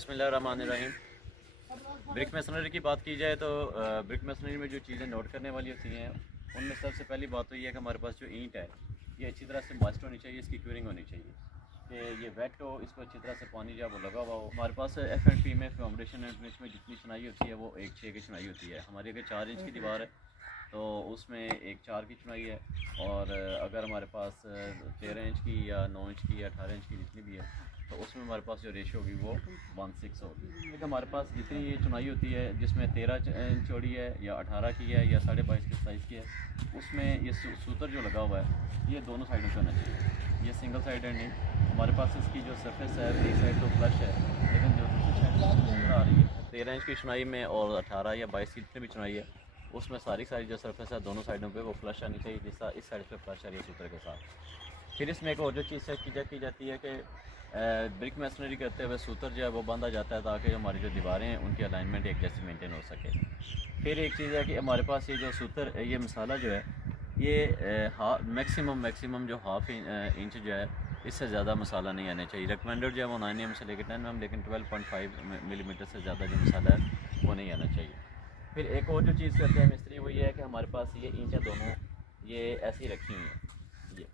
बिस्मिल्लाहिर्रहमानिर्रहीम। Brick masonry की बात की जाए तो ब्रिक मेसनरी में जो चीज़ें नोट करने वाली होती हैं उनमें सबसे पहली बात तो ये है कि हमारे पास जो ईंट है ये अच्छी तरह से मॉइस्ट होनी चाहिए, इसकी क्यूरिंग होनी चाहिए कि ये वेट हो, इसको अच्छी तरह से पानी जो है वो लगा हुआ हो। हमारे पास F&P में फाउंडेशन एंड फिनिश में जितनी चुनाई होती है वो 1/6 की चुनाई होती है। हमारी अगर 4 इंच की दीवार है तो उसमें 1/4 की चुनाई है, और अगर हमारे पास 13 इंच की या 9 इंच की या 18 इंच की जितनी भी है तो उसमें हमारे पास जो रेशो होगी वो 1/6 होगी। क्योंकि हमारे पास जितनी ये चुनाई होती है जिसमें 13 इंच चौड़ी है या 18 की है या 22.5 के साइज़ की है, उसमें ये सूतर जो लगा हुआ है ये दोनों साइडों से होना चाहिए, ये सिंगल साइडेड नहीं। हमारे पास इसकी जो सरफेस है एक साइड तो फ्लश है, लेकिन जो दूसरी साइड आ रही है 13 इंच की चुनाई में और 18 या 22 की जितनी भी चुनाई है उसमें सारी जो सरफेस है दोनों साइडों पे वो फ्लश आनी चाहिए, जिस इस साइड पे फ्लश आ रही है सूत्र के साथ। फिर इसमें एक और जो चीज़ चेक की जाती है कि ब्रिक मेसनरी करते हुए सूत्र जो है वो बांधा जाता है ताकि हमारी जो दीवारें हैं उनकी अलाइनमेंट एक जैसी मेंटेन हो सके। फिर एक चीज़ है कि हमारे पास ये जो सूत्र ये मसाला जो है ये मैक्सिमम जो हाफ इंच जो है इससे ज़्यादा मसाला नहीं आना चाहिए। रिकमेंडेड जो है वो 9 mm से लेकर 10 mm, लेकिन 12.5 मिलीमीटर से ज़्यादा जो मसाला है वो नहीं आना चाहिए। फिर एक और जो चीज़ करते हैं मिस्त्री वो ये है कि हमारे पास ये ईंटें दोनों ये ऐसी रखी हुई हैं, ये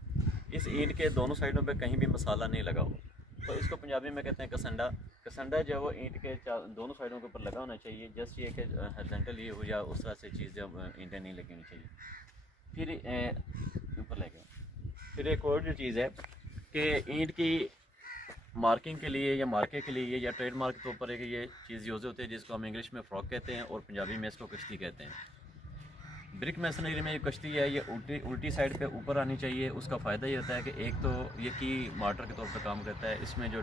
इस ईंट के दोनों साइडों पे कहीं भी मसाला नहीं लगा हो, तो इसको पंजाबी में कहते हैं कसंडा। कसंडा जो है वो ईंट के दोनों साइडों के ऊपर लगा होना चाहिए, जस्ट ये कि हॉरिजॉन्टल ये हो या उस तरह से चीज़ जब ईंटें नहीं लगनी चाहिए। फिर ऊपर लगे। फिर एक और जो चीज़ है कि ईंट की मार्किंग के लिए या मार्के के लिए या ट्रेडमार्क के ऊपर एक ये चीज़ यूज़ होती है जिसको हम इंग्लिश में फ्रॉक कहते हैं और पंजाबी में इसको कश्ती कहते हैं। ब्रिक मेसनरी में ये कश्ती है ये उल्टी साइड पे ऊपर आनी चाहिए। उसका फ़ायदा ये होता है कि एक तो ये की मार्टर के तौर पर काम करता है, इसमें जो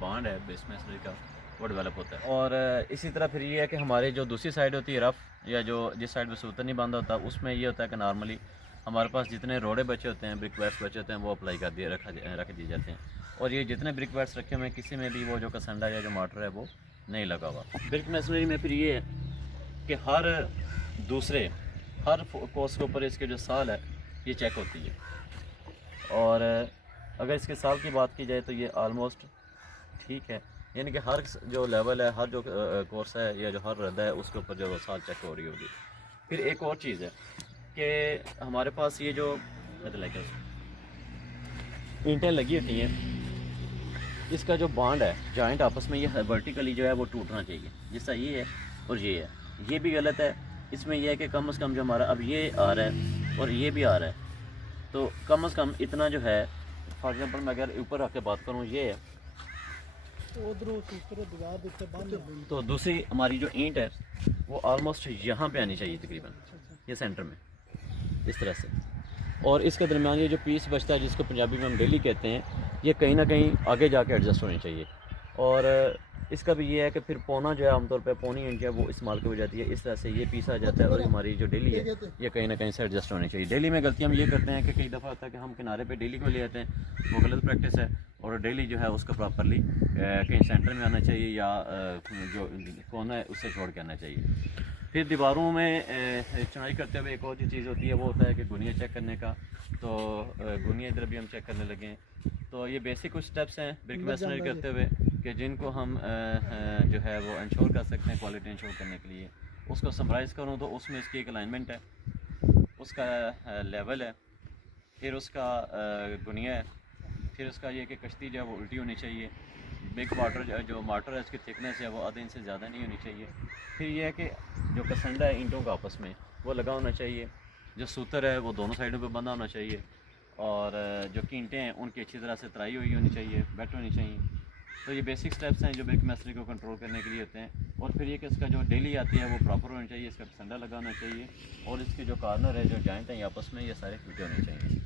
बॉन्ड है ब्रिक मेसनरी का वो डेवलप होता है। और इसी तरह फिर ये है कि हमारे जो दूसरी साइड होती है रफ़ या जो जिस साइड पर सूतर नहीं बांधा होता उसमें ये होता है कि नॉर्मली हमारे पास जितने रोड़े बचे होते हैं, ब्रिक बैट्स बचे होते हैं वो अप्लाई कर दिए रख दिए जाते हैं, और ये जितने ब्रिक बैट्स रखे हुए हैं किसी में भी वो जो कसंडा या जो मोटर है वो नहीं लगा हुआ। ब्रिक मेसनरी में फिर ये है कि हर कोर्स के ऊपर इसके जो साल है ये चेक होती है, और अगर इसके साल की बात की जाए तो ये आलमोस्ट ठीक है, यानी कि हर जो लेवल है, हर जो कोर्स है या जो हर रद्दा है उसके ऊपर जो साल चेक हो रही होगी। फिर एक और चीज़ है कि हमारे पास ये जो ईंटें लगी होती हैं इसका जो बॉन्ड है जॉइंट आपस में ये वर्टिकली जो है वो टूटना चाहिए, जैसा ये है और ये है। ये भी गलत है, इसमें यह है कि कम से कम जो हमारा अब ये आ रहा है और ये भी आ रहा है, तो कम से कम इतना जो है, फॉर एग्जांपल मैं अगर ऊपर आके बात करूँ ये है तो दूसरी हमारी जो ईंट है वो ऑलमोस्ट यहाँ पे आनी चाहिए तकरीबन, ये सेंटर में इस तरह से, और इसके दरमियान ये जो पीस बचता है जिसको पंजाबी में हम डेली कहते हैं ये कहीं ना कहीं आगे जाके एडजस्ट होनी चाहिए। और इसका भी ये है कि फिर पौना जो है आमतौर पे पौनी इंच है वो इस्तेमाल की हो जाती है, इस तरह से ये पीस आ जाता है और हमारी जो डेली है ये कहीं ना कहीं से एडजस्ट होनी चाहिए। डेली में गलतियाँ हम ये करते हैं कि कई दफ़ा होता है कि हम किनारे पे डेली को ले आते हैं, वो गलत प्रैक्टिस है, और डेली जो है उसको प्रॉपरली कहीं सेंटर में आना चाहिए या जो कोना है उससे छोड़ के आना चाहिए। फिर दीवारों में चुनाई करते हुए एक और जो चीज़ होती है वो होता है कि गुनिया चेक करने का, तो गुनिया इधर भी हम चेक करने लगे हैं। तो ये बेसिक कुछ स्टेप्स हैं ब्रिक मेसनरी करते हुए कि जिनको हम जो है वो इंश्योर कर सकते हैं क्वालिटी इंश्योर करने के लिए। उसको समराइज़ करूँ तो उसमें इसकी एक अलाइनमेंट है, उसका लेवल है, फिर उसका गुनिया है, फिर उसका ये कि कश्ती जो है वो उल्टी होनी चाहिए, बिग वाटर जो मोटर है इसकी थिकनेस है वो आधे इंच से ज़्यादा नहीं होनी चाहिए। फिर ये है कि जो कसंडा है ईंटों का आपस में वो लगा होना चाहिए, जो सूतर है वो दोनों साइडों पे बंधा होना चाहिए, और जो ईंटें हैं उनकी अच्छी तरह से तराई हुई होनी चाहिए, बेट होनी चाहिए। तो ये बेसिक स्टेप्स हैं जो ब्रिक मेसनरी को कंट्रोल करने के लिए होते हैं। और फिर ये कि इसका जो डेली आती है वो प्रॉपर होनी चाहिए, इसका कसंडा लगा होना चाहिए, और इसके जो कॉर्नर है जो जॉइंट हैं आपस में ये सारे टूटे होने चाहिए।